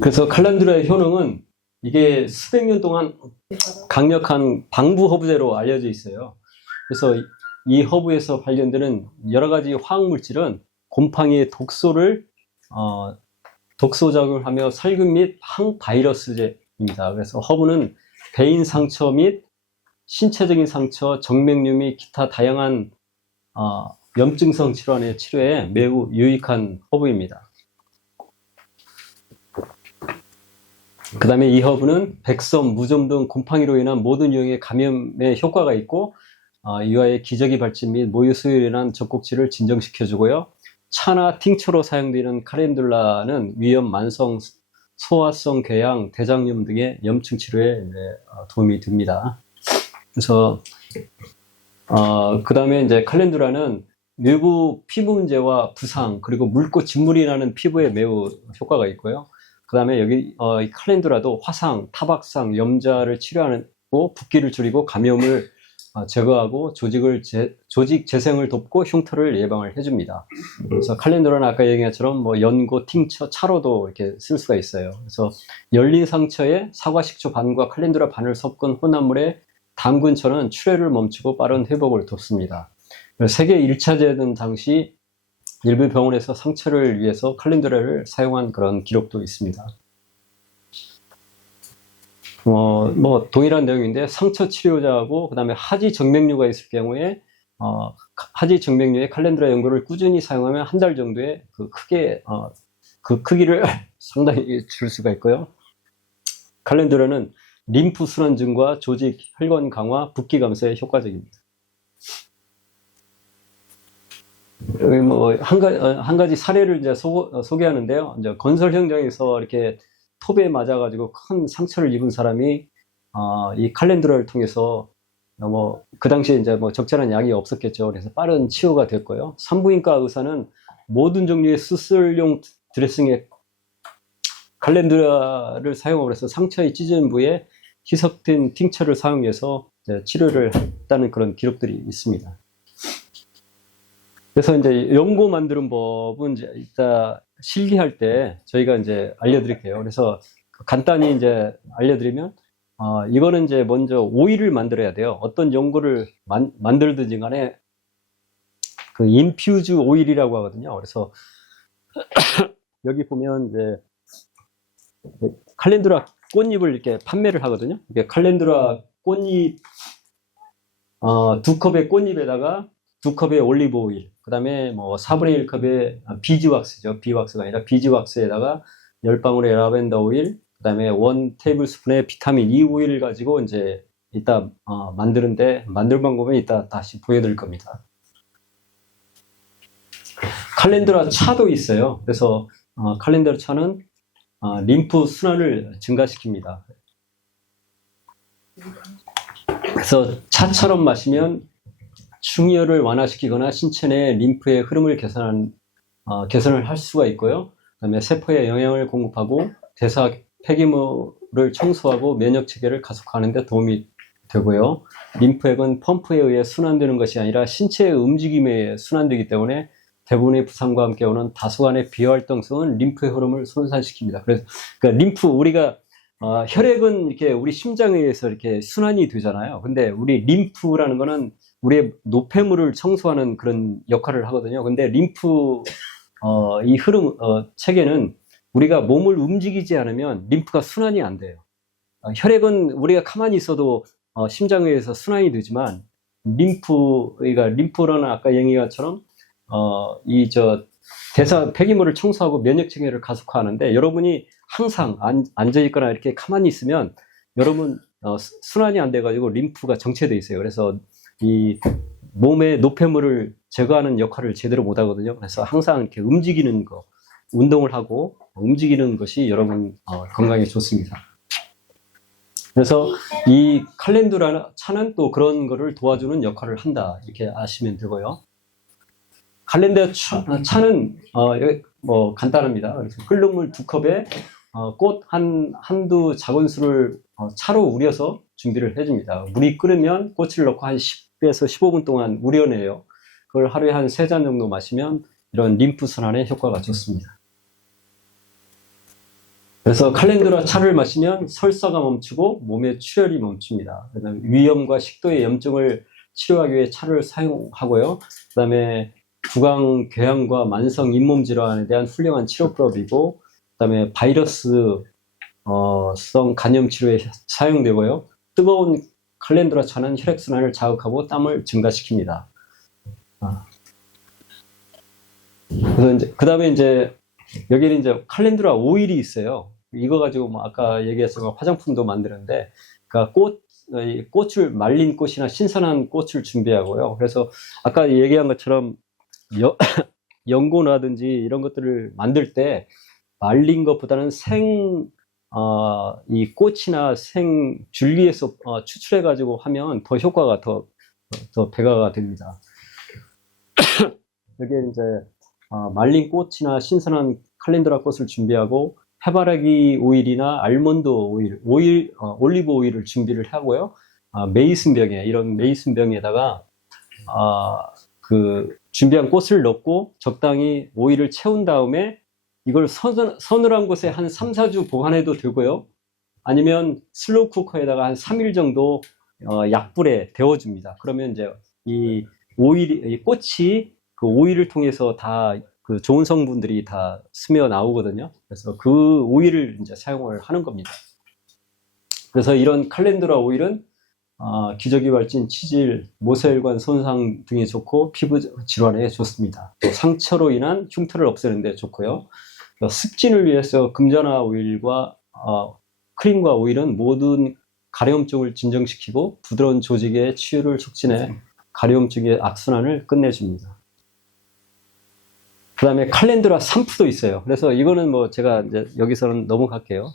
그래서 칼렌두라의 효능은 이게 수백 년 동안 강력한 방부 허브제로 알려져 있어요. 그래서 이 허브에서 발견되는 여러 가지 화학물질은 곰팡이의 독소작용을 하며 살균 및 항바이러스제입니다. 그래서 허브는 배인 상처 및 신체적인 상처, 정맥류 및 기타 다양한 염증성 질환의 치료에 매우 유익한 허브입니다. 그 다음에 이 허브는 백섬, 무좀 등 곰팡이로 인한 모든 유형의 감염에 효과가 있고 이와의 기저귀 발진 및 모유 수유로 인한 젖꼭지를 진정시켜주고요. 차나 팅처로 사용되는 칼렌듈라는 위염, 만성, 소화성 궤양, 대장염 등의 염증 치료에 도움이 됩니다. 그래서 그 다음에 이제 칼렌듈라는 외부 피부 문제와 부상 그리고 묽고 진물이 나는 피부에 매우 효과가 있고요. 그 다음에 여기 이 칼렌듈라도 화상, 타박상, 염자를 치료하고 붓기를 줄이고 감염을 제거하고 조직 재생을 돕고 흉터를 예방을 해줍니다. 그래서 칼렌듈라는 아까 얘기한 것처럼 뭐 연고, 팅처, 차로도 이렇게 쓸 수가 있어요. 그래서 열린 상처에 사과 식초 반과 칼렌듈라 반을 섞은 혼합물에 담근 천은 출혈을 멈추고 빠른 회복을 돕습니다. 세계 1차 대전 당시 일부 병원에서 상처를 위해서 칼렌듈라를 사용한 그런 기록도 있습니다. 뭐 동일한 내용인데 상처 치료자하고 그 다음에 하지 정맥류가 있을 경우에 하지 정맥류의 칼렌듈라 연고를 꾸준히 사용하면 한 달 정도에 그 크기를 상당히 줄 수가 있고요. 칼렌듈라는 림프 순환증과 조직 혈관 강화, 붓기 감소에 효과적입니다. 여기 뭐 한 가지 사례를 이제 소개하는데요. 이제 건설 현장에서 이렇게 톱에 맞아가지고 큰 상처를 입은 사람이 이 칼렌듈라를 통해서 뭐 그 당시에 이제 뭐 적절한 약이 없었겠죠. 그래서 빠른 치유가 됐고요. 산부인과 의사는 모든 종류의 수술용 드레싱에 칼렌듈라를 사용하고 해서 상처의 찢어진 부위에 희석된 팅처를 사용해서 치료를 했다는 그런 기록들이 있습니다. 그래서 이제 연고 만드는 법은 이제 이따 실기할 때 저희가 이제 알려드릴게요. 그래서 간단히 이제 알려드리면, 이거는 이제 먼저 오일을 만들어야 돼요. 어떤 연고를 만들든지 간에 그 인퓨즈 오일이라고 하거든요. 그래서 여기 보면 이제 칼렌듈라 꽃잎을 이렇게 판매를 하거든요. 이게 칼렌듈라 꽃잎, 2컵의 꽃잎에다가 2컵의 올리브 오일, 그 다음에 뭐 4분의 1컵의 비즈왁스죠. 비왁스가 아니라 비즈왁스에다가 10방울의 라벤더 오일, 그 다음에 1 테이블스푼의 비타민 E 오일을 가지고 이제 이따 만드는데, 만들 방법은 이따 다시 보여드릴 겁니다. 칼렌듈라 차도 있어요. 그래서 칼렌듈라 차는 림프 순환을 증가시킵니다. 그래서 차처럼 마시면 충혈을 완화시키거나 신체 내 림프의 흐름을 개선을 할 수가 있고요. 그다음에 세포에 영양을 공급하고 대사 폐기물을 청소하고 면역 체계를 가속화하는 데 도움이 되고요. 림프액은 펌프에 의해 순환되는 것이 아니라 신체의 움직임에 의해 순환되기 때문에 대부분의 부상과 함께 오는 다소간의 비활동성은 림프의 흐름을 손상시킵니다. 그러니까 림프, 우리가 혈액은 이렇게 우리 심장에 의해서 이렇게 순환이 되잖아요. 근데 우리 림프라는 거는 우리의 노폐물을 청소하는 그런 역할을 하거든요. 근데 림프 이 흐름 체계는 우리가 몸을 움직이지 않으면 림프가 순환이 안 돼요. 혈액은 우리가 가만히 있어도 심장에 의해서 순환이 되지만 림프라는 아까 얘기한 것처럼 대사 폐기물을 청소하고 면역 체계를 가속화하는데, 여러분이 항상 앉아 있거나 이렇게 가만히 있으면 여러분 순환이 안 돼가지고 림프가 정체돼 있어요. 그래서 이 몸의 노폐물을 제거하는 역할을 제대로 못 하거든요. 그래서 항상 이렇게 움직이는 거, 운동을 하고 움직이는 것이 여러분 건강에 좋습니다. 그래서 이 칼렌듈라 차는 또 그런 거를 도와주는 역할을 한다, 이렇게 아시면 되고요. 칼렌듈라 차는 뭐 간단합니다. 그래서 끓는 물 2컵에 꽃 한두 작은수를 차로 우려서 준비를 해줍니다. 물이 끓으면 꽃을 넣고 한 10에서 15분 동안 우려내요. 그걸 하루에 한 3잔 정도 마시면 이런 림프 순환에 효과가 좋습니다. 그래서 칼렌두라 차를 마시면 설사가 멈추고 몸의 출혈이 멈춥니다. 그다음에 위염과 식도의 염증을 치료하기 위해 차를 사용하고요. 그다음에 구강 궤양과 만성 잇몸 질환에 대한 훌륭한 치료법이고, 그다음에 바이러스 성 간염 치료에 사용되고요. 뜨거운 칼렌두라 차는 혈액순환을 자극하고 땀을 증가시킵니다. 그래서 이제 그다음에 이제 여기는 이제 칼렌두라 오일이 있어요. 이거 가지고 뭐 아까 얘기했던 화장품도 만드는데, 그러니까 꽃을 말린 꽃이나 신선한 꽃을 준비하고요. 그래서 아까 얘기한 것처럼 연고라든지 이런 것들을 만들 때 말린 것보다는 이 꽃이나 생 줄기에서 추출해 가지고 하면 더 효과가 더 배가가 됩니다. 여기에 이제 말린 꽃이나 신선한 칼렌두라 꽃을 준비하고 해바라기 오일이나 알몬드 오일, 올리브 오일을 준비를 하고요. 이런 메이슨 병에다가 그 준비한 꽃을 넣고 적당히 오일을 채운 다음에 이걸 서늘한 곳에 한 3, 4주 보관해도 되고요. 아니면 슬로우 쿠커에다가 한 3일 정도 약불에 데워줍니다. 그러면 이제 이 꽃이 그 오일을 통해서 다 그 좋은 성분들이 다 스며 나오거든요. 그래서 그 오일을 이제 사용을 하는 겁니다. 그래서 이런 칼렌두라 오일은 기저귀 발진, 치질, 모세혈관 손상 등에 좋고 피부 질환에 좋습니다. 또 상처로 인한 흉터를 없애는 데 좋고요. 습진을 위해서 금전화 오일과 크림과 오일은 모든 가려움증을 진정시키고 부드러운 조직의 치유를 촉진해 가려움증의 악순환을 끝내줍니다. 그 다음에 칼렌두라 산푸도 있어요. 그래서 이거는 뭐 제가 이제 여기서는 넘어갈게요.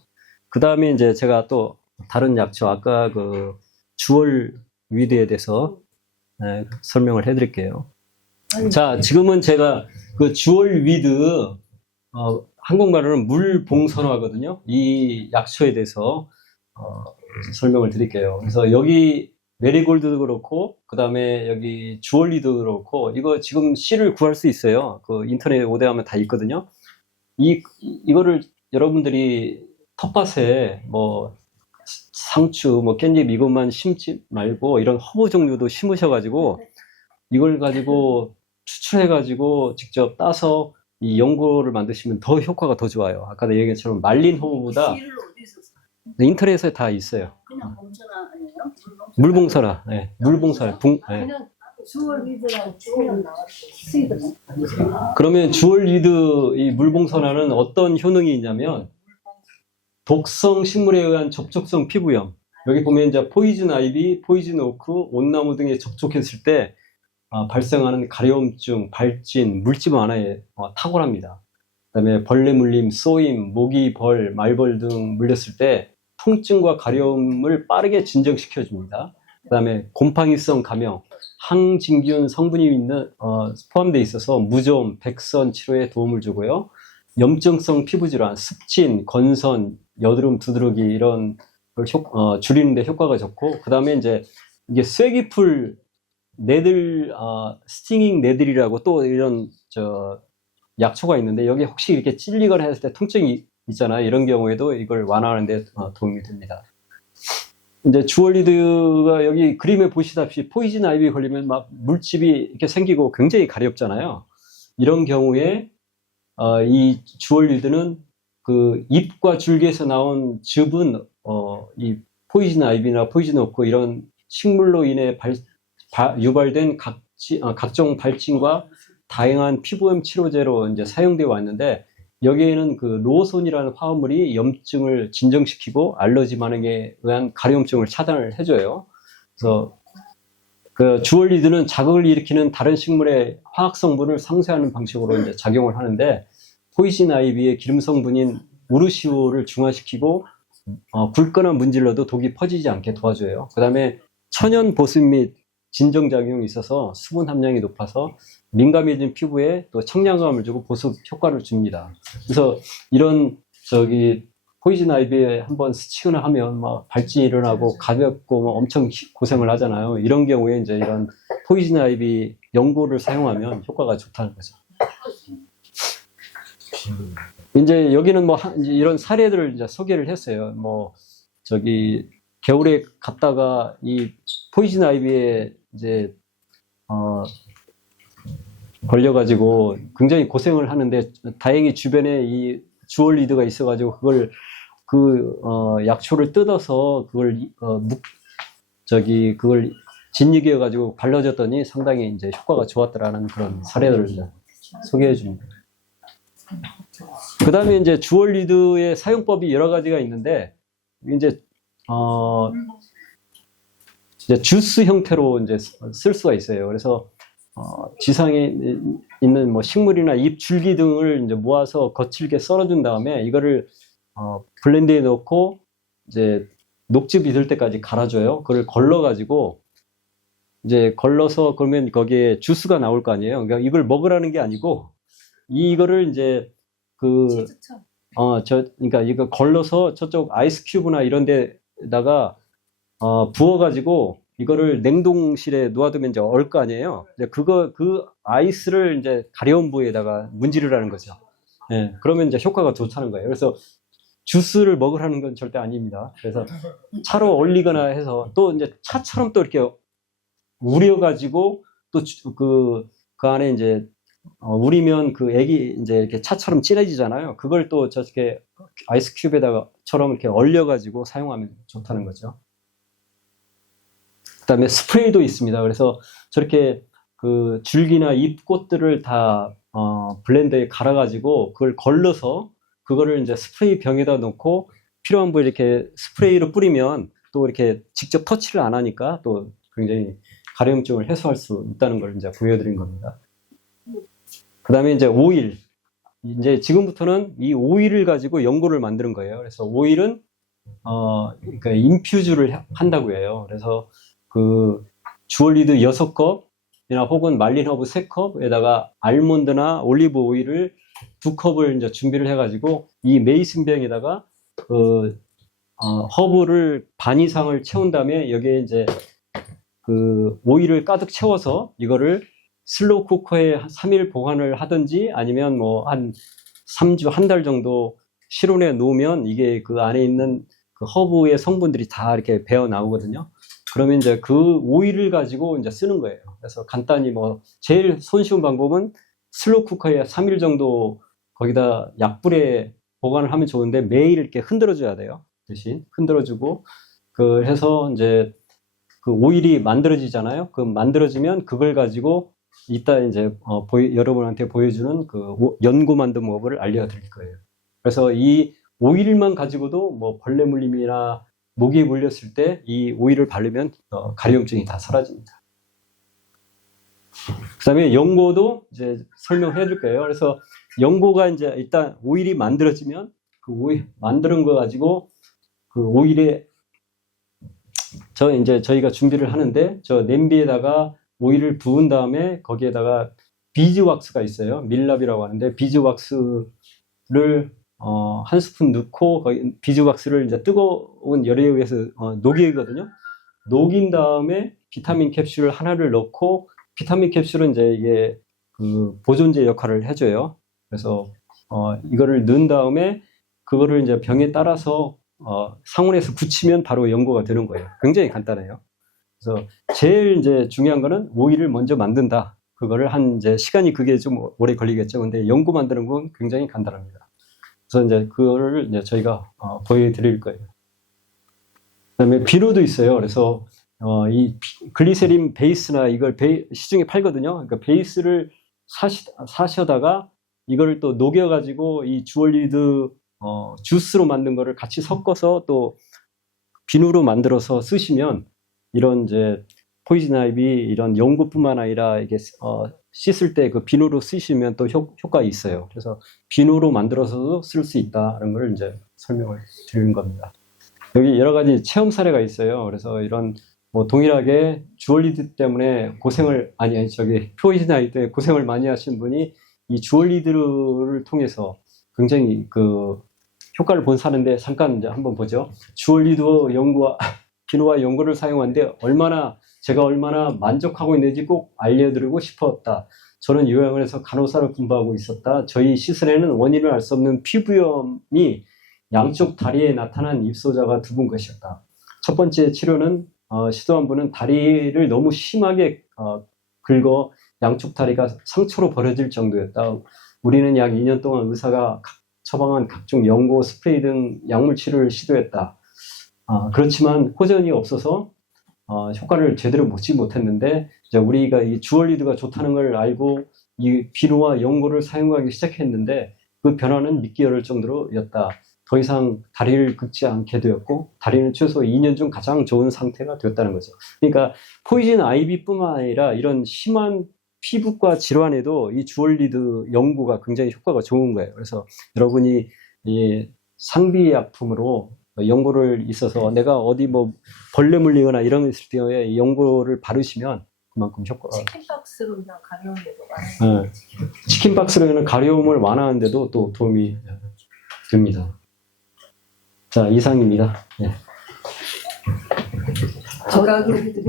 그 다음에 이제 제가 또 다른 약초, 아까 그 주얼 위드에 대해서 설명을 해드릴게요. 자, 지금은 제가 그 주얼 위드, 한국말로는 물봉선화거든요. 이 약초에 대해서 설명을 드릴게요. 그래서 여기 메리골드도 그렇고, 그 다음에 여기 주얼리도 그렇고, 이거 지금 씨를 구할 수 있어요. 그 인터넷에 오대하면 다 있거든요. 이거를 여러분들이 텃밭에 뭐 상추, 뭐 깻잎 이것만 심지 말고 이런 허브 종류도 심으셔가지고 이걸 가지고 추출해가지고 직접 따서 이 연고를 만드시면 더 효과가 더 좋아요. 아까도 얘기한 것처럼 말린 허브보다 인터넷에 다 있어요. 그냥 봉선화 아니에요? 물봉선화, 네, 물봉선화. 네. 주얼리드라고 치면 나왔어요. 그러면 주얼리드 이 물봉선화는 어떤 효능이 있냐면 독성 식물에 의한 접촉성 피부염. 여기 보면 이제 포이즌 아이비, 포이즌 오크, 온나무 등에 접촉했을 때 발생하는 가려움증, 발진, 물집 완화에 탁월합니다. 그다음에 벌레 물림, 쏘임, 모기, 벌, 말벌 등 물렸을 때 통증과 가려움을 빠르게 진정시켜 줍니다. 그다음에 곰팡이성 감염, 항진균 성분이 포함되어 있어서 무좀, 백선 치료에 도움을 주고요. 염증성 피부질환, 습진, 건선, 여드름, 두드러기 이런 걸 줄이는 데 효과가 좋고, 그다음에 이제 이게 쐐기풀 네들, 스팅잉 네들이라고 또 이런 약초가 있는데, 여기 혹시 이렇게 찔리거나 했을 때 통증이 있잖아요. 이런 경우에도 이걸 완화하는 데 도움이 됩니다. 이제 주얼리드가 여기 그림에 보시다시피 포이즌 아이비 걸리면 막 물집이 이렇게 생기고 굉장히 가렵잖아요. 이런 경우에 이 주얼리드는 그 잎과 줄기에서 나온 즙은 이 포이즌 아이비나 포이즌 오크 이런 식물로 인해 유발된 각종 발진과 다양한 피부염 치료제로 이제 사용되어 왔는데, 여기에는 그 로손이라는 화합물이 염증을 진정시키고 알러지 반응에 의한 가려움증을 차단을 해줘요. 그래서 그 주얼리드는 자극을 일으키는 다른 식물의 화학 성분을 상쇄하는 방식으로 이제 작용을 하는데, 포이즌 아이비의 기름 성분인 우르시오를 중화시키고 굵거나 문질러도 독이 퍼지지 않게 도와줘요. 그 다음에 천연 보습 및 진정작용이 있어서 수분 함량이 높아서 민감해진 피부에 또 청량감을 주고 보습 효과를 줍니다. 그래서 이런 포이즌 아이비에 한번 스치거나 하면 막 발진이 일어나고 가볍고 막 엄청 고생을 하잖아요. 이런 경우에 이제 이런 포이즌 아이비 연고를 사용하면 효과가 좋다는 거죠. 이제 여기는 뭐 이제 이런 사례들을 이제 소개를 했어요. 뭐 저기 겨울에 갔다가 이 포이즌 아이비에 이제 걸려가지고 굉장히 고생을 하는데 다행히 주변에 이 주얼리드가 있어가지고 그걸 약초를 뜯어서 그걸 진흙이어가지고 발라줬더니 상당히 이제 효과가 좋았더라는 그런 사례들을 이제 소개해 줍니다. 그 다음에 이제 주얼리드의 사용법이 여러 가지가 있는데, 이제 주스 형태로 이제 쓸 수가 있어요. 그래서, 지상에 있는 뭐 식물이나 잎 줄기 등을 이제 모아서 거칠게 썰어준 다음에 이거를, 블렌드에 넣고 이제 녹즙이 들 때까지 갈아줘요. 그걸 걸러가지고, 이제 걸러서 그러면 거기에 주스가 나올 거 아니에요. 그러니까 이걸 먹으라는 게 아니고, 이거를 이제 치즈처럼. 그러니까 이거 걸러서 저쪽 아이스 큐브나 이런 데다가, 부어가지고, 이거를 냉동실에 놓아두면 이제 얼 거 아니에요. 이제 그 아이스를 이제 가려운 부위에다가 문지르라는 거죠. 예, 그러면 이제 효과가 좋다는 거예요. 그래서 주스를 먹으라는 건 절대 아닙니다. 그래서 차로 얼리거나 해서 또 이제 차처럼 또 이렇게 우려가지고 또 그 안에 이제 우리면 그 액이 이제 이렇게 차처럼 진해지잖아요. 그걸 또 저렇게 아이스 큐브에다가처럼 이렇게 얼려가지고 사용하면 좋다는 거죠. 그 다음에 스프레이도 있습니다. 그래서 저렇게 그 줄기나 잎, 꽃들을 다 블렌더에 갈아가지고 그걸 걸러서 그거를 이제 스프레이 병에다 넣고 필요한 부위에 이렇게 스프레이로 뿌리면 또 이렇게 직접 터치를 안 하니까 또 굉장히 가려움증을 해소할 수 있다는 걸 이제 보여드린 겁니다. 그 다음에 이제 오일. 이제 지금부터는 이 오일을 가지고 연고를 만드는 거예요. 그래서 오일은, 그러니까 인퓨즈를 한다고 해요. 그래서 그 주얼리드 6컵이나 혹은 말린 허브 3컵에다가 알몬드나 올리브 오일을 2컵을 이제 준비를 해가지고 이 메이슨 병에다가 허브를 반 이상을 채운 다음에 여기에 이제 그 오일을 가득 채워서 이거를 슬로우 쿠커에 3일 보관을 하든지 아니면 뭐 한 3주, 한 달 정도 실온에 놓으면 이게 그 안에 있는 그 허브의 성분들이 다 이렇게 배어 나오거든요. 그러면 이제 그 오일을 가지고 이제 쓰는 거예요. 그래서 간단히 뭐 제일 손쉬운 방법은 슬로우 쿠커에 3일 정도 거기다 약불에 보관을 하면 좋은데 매일 이렇게 흔들어 줘야 돼요. 대신 흔들어 주고 그 해서 이제 그 오일이 만들어지잖아요. 그 만들어지면 그걸 가지고 이따 이제 여러분한테 보여주는 그 연고 만든 법을 알려드릴 거예요. 그래서 이 오일만 가지고도 뭐 벌레 물림이나 모기에 물렸을 때 이 오일을 바르면 가려움증이 다 사라집니다. 그 다음에 연고도 이제 설명해 줄 거예요. 그래서 연고가 이제 일단 오일이 만들어지면 그 오일 만드는 거 가지고 그 오일에 이제 저희가 준비를 하는데 저 냄비에다가 오일을 부은 다음에 거기에다가 비즈왁스가 있어요. 밀랍이라고 하는데 비즈왁스를 한 스푼 넣고 비즈왁스를 이제 뜨거운 열에 의해서 녹이거든요. 녹인 다음에 비타민 캡슐 하나를 넣고 비타민 캡슐은 이제 이게 그 보존제 역할을 해줘요. 그래서 이거를 넣은 다음에 그거를 이제 병에 따라서 상온에서 굳히면 바로 연고가 되는 거예요. 굉장히 간단해요. 그래서 제일 이제 중요한 거는 오일을 먼저 만든다. 그거를 이제 시간이 그게 좀 오래 걸리겠죠. 근데 연고 만드는 건 굉장히 간단합니다. 그래서 이제 그거를 이제 저희가 보여드릴 거예요. 그다음에 비누도 있어요. 그래서 이 글리세린 베이스나 이걸 시중에 팔거든요. 그러니까 베이스를 사셔다가 이거를 또 녹여가지고 이 주얼리드 주스로 만든 거를 같이 섞어서 또 비누로 만들어서 쓰시면 이런 이제 포이즌 아이비 이런 연고뿐만 아니라 이게 씻을 때 그 비누로 쓰시면 또 효과가 있어요. 그래서 비누로 만들어서도 쓸 수 있다는 걸 이제 설명을 드리는 겁니다. 여기 여러 가지 체험 사례가 있어요. 그래서 이런 뭐 동일하게 주얼리드 때문에 포이즌 아이비 때문에 고생을 많이 하신 분이 이 주얼리드를 통해서 굉장히 그 효과를 본 사례인데 잠깐 이제 한번 보죠. 주얼리드 연고와 비누와 연고를 사용하는데 제가 얼마나 만족하고 있는지 꼭 알려드리고 싶었다. 저는 요양원에서 간호사로 근무하고 있었다. 저희 시설에는 원인을 알 수 없는 피부염이 양쪽 다리에 나타난 입소자가 두 분 것이었다. 첫 번째 치료는 시도한 분은 다리를 너무 심하게 긁어 양쪽 다리가 상처로 벌어질 정도였다. 우리는 약 2년 동안 의사가 처방한 각종 연고, 스프레이 등 약물 치료를 시도했다. 그렇지만 호전이 없어서 효과를 제대로 보지 못했는데, 이제 우리가 이 주얼리드가 좋다는 걸 알고 이 비누와 연고를 사용하기 시작했는데 그 변화는 믿기 어려울 정도로였다. 더 이상 다리를 긁지 않게 되었고 다리는 최소 2년 중 가장 좋은 상태가 되었다는 거죠. 그러니까 포이즌 아이비뿐만 아니라 이런 심한 피부과 질환에도 이 주얼리드 연고가 굉장히 효과가 좋은 거예요. 그래서 여러분이 이 상비약품으로 연고를 있어서 내가 어디 뭐 벌레 물리거나 이런 거 있을 때에 연고를 바르시면 그만큼 효과가. 치킨박스로 그냥 가려운데도 많아요. 치킨박스로 그냥 가려움을 완화하는데도 또 도움이 됩니다. 자, 이상입니다. 네. 제가 그렇게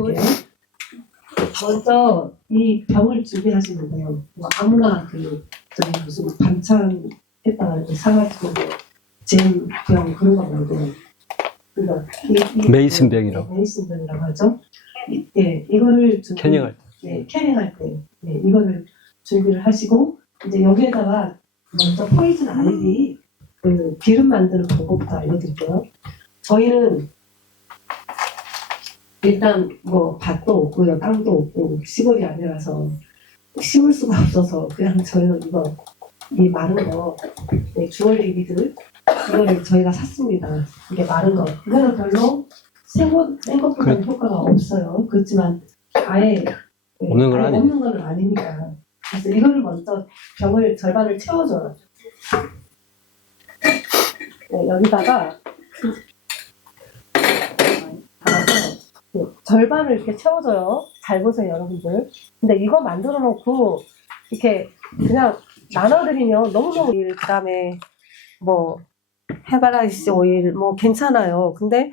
먼저 이 병을 준비하시는데요. 뭐 아무나 저기 무슨 반찬 했다가 이렇게 사가지고 잼병 그런 거 말고, 그러니까 메이슨병이라고. 메이슨병이라고 하죠. 이거를 캐닝할 때. 캐닝할 때, 이거를 준비를 하시고, 이제 여기에다가 먼저 포이즌 아이비 기름 만드는 방법부터 알려드릴게요. 저희는 일단 뭐 밭도 없고요, 땅도 없고 시골이 아니라서 심을 수가 없어서 그냥 저희는 이 마른 거 주얼리비들 이거를 저희가 샀습니다. 이게 마른 거. 이거는 별로 생 것보다는 효과가 없어요. 그렇지만 아예 없는 건 아니에요. 없는 건 아닙니다. 그래서 이거를 먼저 병을 절반을 채워줘요. 여기다가 절반을 이렇게 채워줘요. 잘 보세요, 여러분들. 근데 이거 만들어 놓고 이렇게 그냥 나눠드리면 너무너무, 그 다음에 뭐 헤바라이스 오일 뭐 괜찮아요. 근데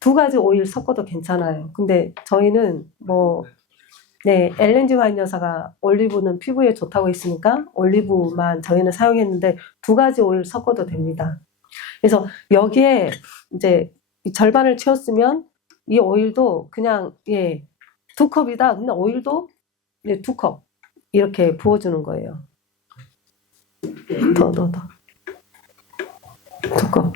두 가지 오일 섞어도 괜찮아요. 근데 저희는 엘렌지 와인 여사가 올리브는 피부에 좋다고 했으니까 올리브만 저희는 사용했는데 두 가지 오일 섞어도 됩니다. 그래서 여기에 이제 절반을 채웠으면 이 오일도 그냥 2컵이다. 근데 오일도 2컵 이렇게 부어주는 거예요. 더 2컵.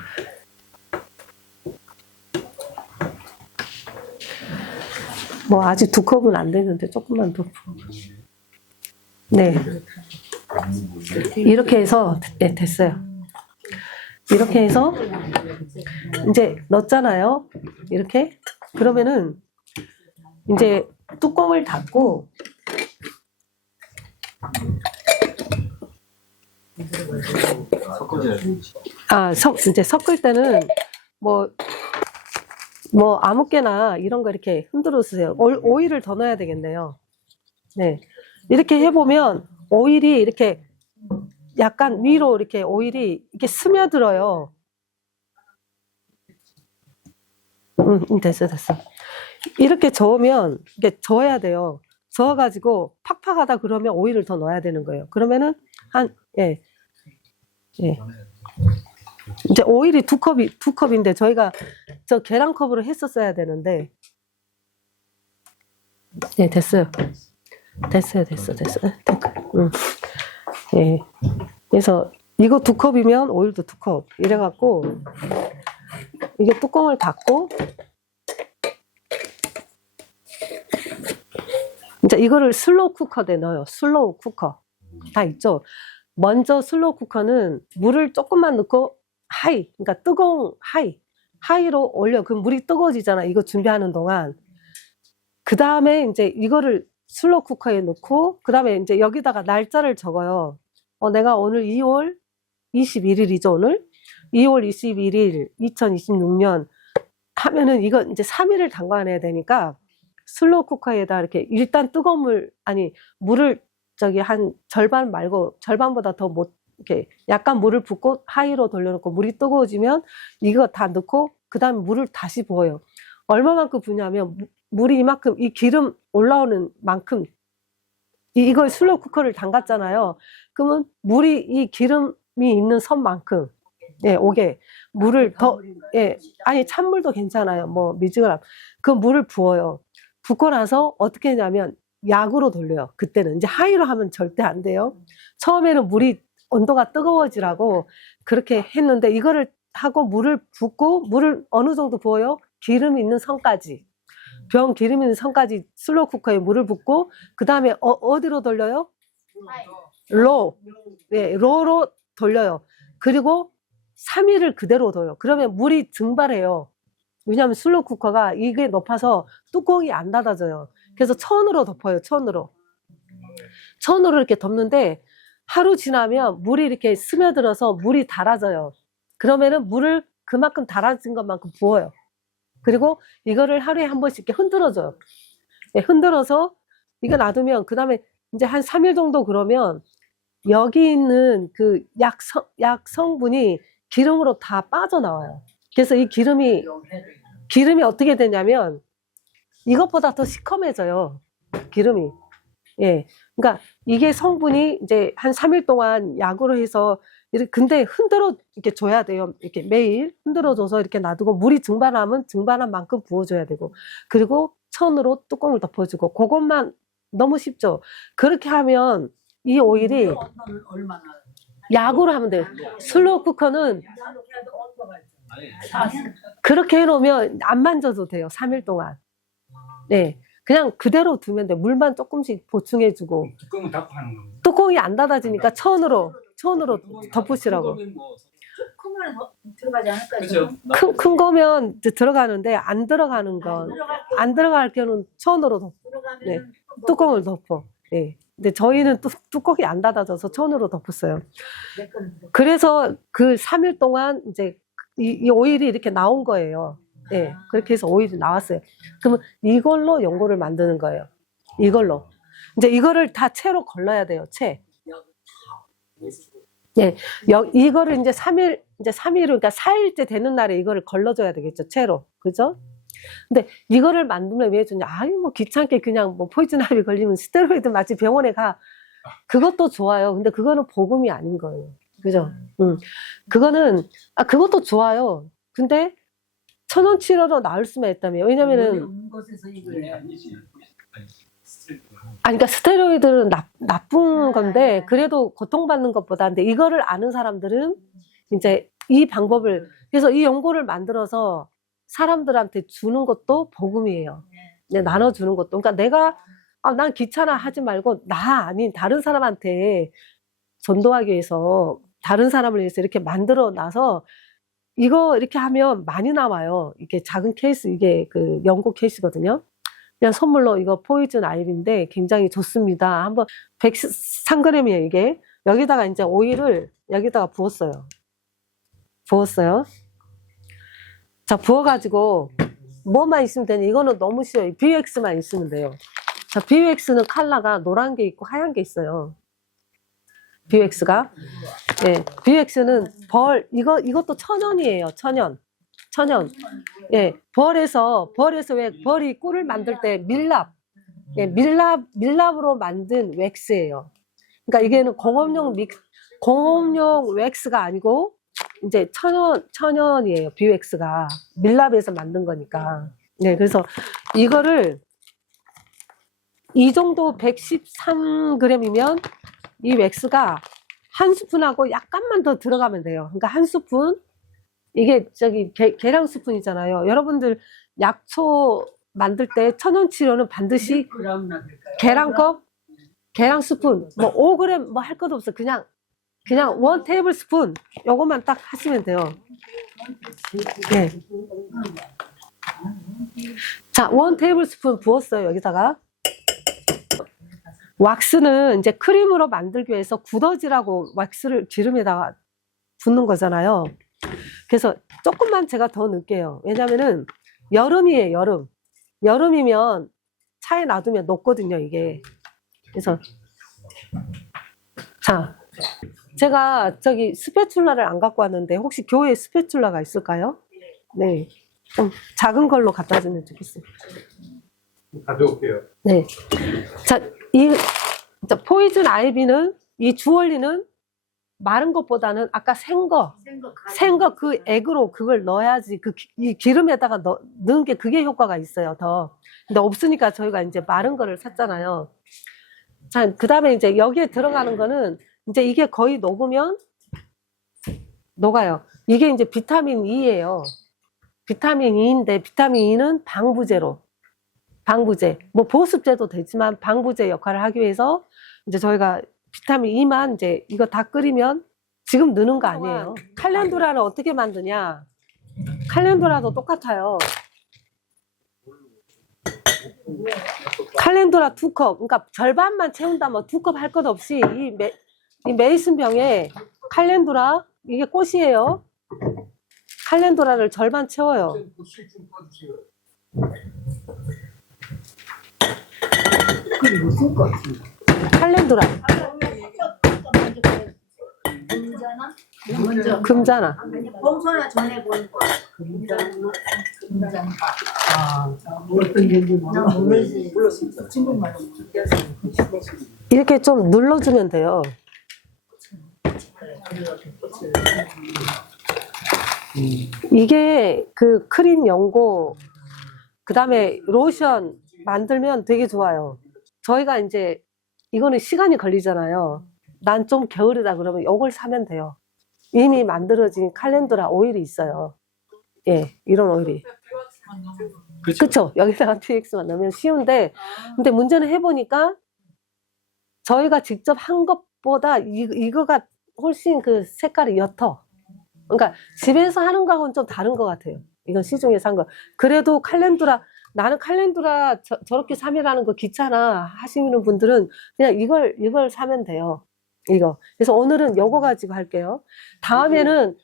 뭐 아직 2컵은 안 되는데 조금만 더 부어. 네. 이렇게 해서 됐어요. 이렇게 해서 이제 넣었잖아요. 이렇게. 그러면은 이제 뚜껑을 닫고 이제 섞을 때는 뭐 아무 깨나 이런 거 이렇게 흔들어 주세요. 오일을 더 넣어야 되겠네요. 네. 이렇게 해보면 오일이 이렇게 약간 위로 이렇게 오일이 이렇게 스며들어요. 됐어. 이렇게 저으면, 이게 저어야 돼요. 저어가지고 팍팍 하다 그러면 오일을 더 넣어야 되는 거예요. 그러면은 이제 오일이 2컵인데 저희가 저 계량컵으로 했었어야 되는데. 네, 됐어요. 됐어. 그래서 이거 2컵이면 오일도 2컵 이래갖고 이게 뚜껑을 닫고 이제 이거를 슬로우 쿠커에 넣어요. 슬로우 쿠커 다 있죠. 먼저 슬로우 쿠커는 물을 조금만 넣고 그러니까 뜨거운 하이로 올려. 그럼 물이 뜨거워지잖아. 이거 준비하는 동안. 그 다음에 이제 이거를 슬로우 쿠커에 넣고 그 다음에 이제 여기다가 날짜를 적어요. 내가 오늘 2월 21일이죠, 오늘? 2월 21일 2026년 하면은 이거 이제 3일을 담가내야 되니까 슬로우 쿠커에다 이렇게 일단 뜨거운 물을 한 절반 말고 절반보다 더 이렇게 약간 물을 붓고 하이로 돌려놓고 물이 뜨거워지면 이거 다 넣고 그 다음에 물을 다시 부어요. 얼마만큼 부냐면 물이 이만큼 이 기름 올라오는 만큼 이걸 슬로우 쿠커를 담갔잖아요. 그러면 물이 이 기름이 있는 선만큼, 예, 오게 물을 더, 예, 아니 찬물도 괜찮아요. 뭐 미지근한 그 물을 부어요. 붓고 나서 어떻게 하냐면 약으로 돌려요. 그때는 이제 하이로 하면 절대 안 돼요. 처음에는 물이 온도가 뜨거워지라고 그렇게 했는데 이거를 하고 물을 붓고 물을 어느 정도 부어요? 기름 있는 선까지. 병 기름 있는 선까지 슬로우 쿠커에 물을 붓고 그 다음에 어디로 돌려요? 로. 네, 로로 돌려요. 그리고 3일을 그대로 둬요. 그러면 물이 증발해요. 왜냐하면 슬로우 쿠커가 이게 높아서 뚜껑이 안 닫아져요. 그래서 천으로 덮어요. 천으로 이렇게 덮는데 하루 지나면 물이 이렇게 스며들어서 물이 달아져요. 그러면은 물을 그만큼 달아진 것만큼 부어요. 그리고 이거를 하루에 한 번씩 이렇게 흔들어줘요. 네, 흔들어서 이거 놔두면 그 다음에 이제 한 3일 정도 그러면 여기 있는 그 약 성분이 기름으로 다 빠져나와요. 그래서 이 기름이 어떻게 되냐면 이것보다 더 시커매져요. 기름이. 예. 그러니까 이게 성분이 이제 한 3일 동안 약으로 해서 근데 흔들어 이렇게 줘야 돼요. 이렇게 매일 흔들어 줘서 이렇게 놔두고 물이 증발하면 증발한 만큼 부어줘야 되고 그리고 천으로 뚜껑을 덮어주고 그것만 너무 쉽죠. 그렇게 하면 이 오일이 약으로 하면 돼요. 슬로우 쿠커는 그렇게 해놓으면 안 만져도 돼요. 3일 동안. 네. 그냥 그대로 두면 돼요. 물만 조금씩 보충해주고. 뚜껑은 닫고 하는 겁니다. 뚜껑이 안 닫아지니까 천으로 덮으시라고. 크면 들어가지 않을까요? 그렇죠. 큰 거면 이제 들어가는데 안 들어가는 건 안 들어갈 경우는 천으로 덮어. 네. 뚜껑을 덮어. 네. 근데 저희는 뚜껑이 안 닫아져서 천으로 덮었어요. 그래서 그 3일 동안 이제 이 오일이 이렇게 나온 거예요. 네. 그렇게 해서 오일이 나왔어요. 그러면 이걸로 연고를 만드는 거예요. 이걸로. 이제 이거를 다 채로 걸러야 돼요. 채. 예. 이거를 이제 3일, 그러니까 4일째 되는 날에 이거를 걸러줘야 되겠죠. 채로. 그죠? 근데 이거를 만들면 왜 주냐? 아니, 뭐 귀찮게 그냥 뭐 포이즌합이 걸리면 스테로이드 마치 병원에 가. 그것도 좋아요. 근데 그거는 복음이 아닌 거예요. 그죠? 그것도 좋아요. 근데 천원치료로 나을 수만 있다며. 왜냐면은, 그러니까 스테로이드는 나쁜 건데, 그래도 고통받는 것보다. 근데 이거를 아는 사람들은 이제 이 방법을, 그래서 이 연고를 만들어서 사람들한테 주는 것도 복음이에요. 네, 나눠주는 것도. 그러니까 내가, 난 귀찮아 하지 말고, 나 아닌 다른 사람한테 전도하기 위해서, 다른 사람을 위해서 이렇게 만들어 놔서, 이거 이렇게 하면 많이 나와요. 이게 작은 케이스, 이게 그 연고 케이스거든요. 그냥 선물로 이거 포이즌 아이비인데 굉장히 좋습니다. 한번 103g이에요, 이게. 여기다가 이제 오일을 여기다가 부었어요. 자, 부어가지고 뭐만 있으면 되니? 이거는 너무 쉬워요. BX만 있으면 돼요. 자, BX는 컬러가 노란 게 있고 하얀 게 있어요. BX가. 예, BX는 이것도 천연이에요. 천연. 예, 벌에서 왜 벌이 꿀을 만들 때 밀랍. 예, 밀랍으로 만든 웩스예요. 그러니까 이게는 공업용 웩스가 아니고 이제 천연이에요. BX가 밀랍에서 만든 거니까. 네, 그래서 이거를 이 정도 113g이면 이 웩스가 한 스푼하고 약간만 더 들어가면 돼요. 그러니까 한 스푼, 이게 계량 스푼이잖아요. 여러분들 약초 만들 때 천연치료는 반드시 계량컵, 계량 스푼, 뭐 5g 뭐 할 것도 없어. 그냥 1 테이블 스푼 요것만 딱 하시면 돼요. 네. 자, 1 테이블 스푼 부었어요. 여기다가. 왁스는 이제 크림으로 만들기 위해서 굳어지라고 왁스를 기름에다가 붓는 거잖아요. 그래서 조금만 제가 더 넣을게요. 왜냐면은 여름이에요, 여름. 여름이면 차에 놔두면 녹거든요, 이게. 그래서 자, 제가 저기 스패츌라를 안 갖고 왔는데 혹시 교회에 스패츌라가 있을까요? 네. 좀 작은 걸로 갖다 주면 좋겠어요. 가져올게요. 네. 자, 자, 포이즌 아이비는 이 주얼리는 마른 것보다는 아까 생 거 그 액으로 그걸 넣어야지 이 기름에다가 넣은 게 그게 효과가 있어요, 더. 근데 없으니까 저희가 이제 마른 거를 샀잖아요. 자, 그 다음에 이제 여기에 들어가는 거는 이제 이게 거의 녹으면 녹아요. 이게 이제 비타민 E예요. 비타민 E인데 비타민 E는 방부제. 뭐 보습제도 되지만 방부제 역할을 하기 위해서 이제 저희가 비타민 E만 이제 이거 다 끓이면 지금 넣는 거 아니에요. 칼렌두라를 어떻게 만드냐? 칼렌두라도 똑같아요. 칼렌두라 2컵, 그러니까 절반만 채운다면 2컵 할 것 없이 이 메이슨 병에 칼렌두라, 이게 꽃이에요. 칼렌두라를 절반 채워요. 칼렌두라. 금자나. 봉선아 전에 본 거. 금자나. 어떤 건지 나 모르지. 중국말로. 이렇게 좀 눌러주면 돼요. 이게 그 크림 연고, 그 다음에 로션 만들면 되게 좋아요. 저희가 이제 이거는 시간이 걸리잖아요. 난 좀 겨울이다 그러면 이걸 사면 돼요. 이미 만들어진 칼렌두라 오일이 있어요. 예, 이런 오일이. 그쵸? 여기다가 PX만 넣으면 쉬운데, 근데 문제는 해보니까 저희가 직접 한 것보다 이거가 훨씬 그 색깔이 옅어. 그러니까 집에서 하는 거하고는 좀 다른 것 같아요. 이건 시중에서 한 거. 그래도 칼렌두라, 나는 칼렌두라 저렇게 사면하는 거 귀찮아 하시는 분들은 그냥 이걸 사면 돼요. 이거. 그래서 오늘은 요거 가지고 할게요. 다음에는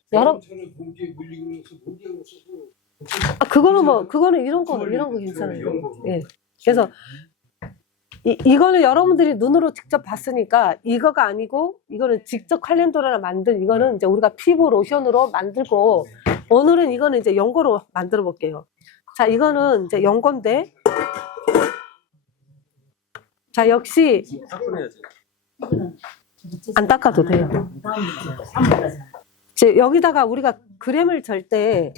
그거는 이런 거 괜찮아요. 예. 그래서 이거는 여러분들이 눈으로 직접 봤으니까 이거가 아니고 이거는 직접 칼렌두라를 만든 이거는 이제 우리가 피부 로션으로 만들고 오늘은 이거는 이제 연고로 만들어 볼게요. 자, 이거는 이제 연고인데 자, 역시 안 닦아도 돼요. 이제 여기다가 우리가 그램을 잴 때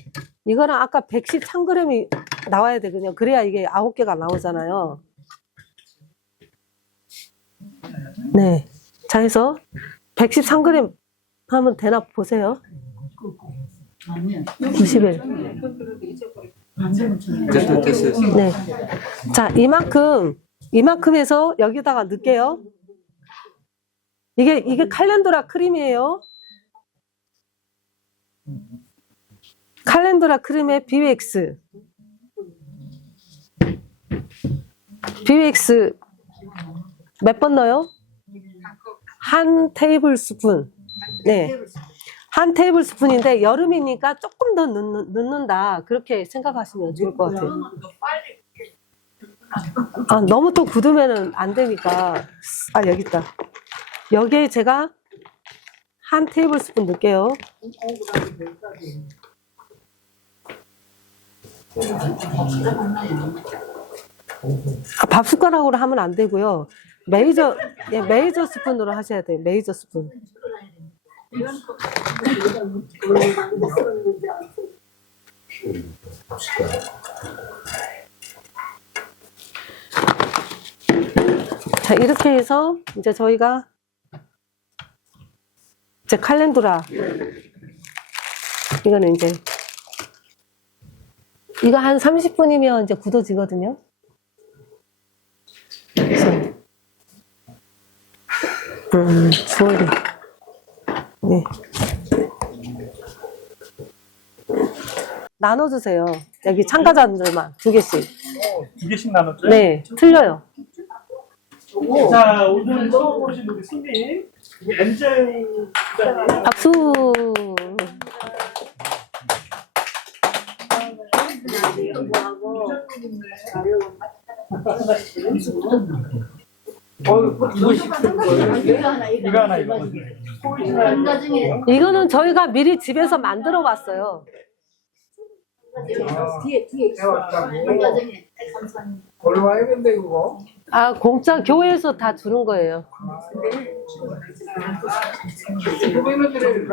이거는 아까 113g이 나와야 되거든요. 그래야 이게 9개가 나오잖아요. 네. 자, 해서 113g 하면 되나 보세요. 91. 네. 자, 이만큼 해서 여기다가 넣을게요. 이게 칼렌두라 크림이에요. 칼렌두라 크림에 BWX. BWX 몇 번 넣어요? 한 테이블 스푼. 네. 한 테이블 스푼인데 여름이니까 조금 더 넣는다. 그렇게 생각하시면 좋을 것 같아요. 아, 너무 또 굳으면 안 되니까. 아, 여기 있다. 여기에 제가 한 테이블 스푼 넣을게요. 아, 밥 숟가락으로 하면 안 되고요. 메이저 스푼으로 하셔야 돼요. 메이저 스푼. 자, 이렇게 해서 이제 저희가 이제 칼렌두라 이거는 이제 이거 한 30분이면 이제 굳어지거든요. 그래서 주얼리 네. 나눠주세요. 여기 참가자들만 2개씩. 2개씩 나눴죠? 네, 틀려요. 자, 오늘 처음 오신 우리 손님, 엔젤 부장님. 박수. 이거 하나. 이거는 저희가 미리 집에서 만들어 왔어요. 뒤에 있어. 해왔다고. 감사합니다. 얼마야 근데 그거? 아, 공짜 교회에서 다 주는 거예요. 그분들의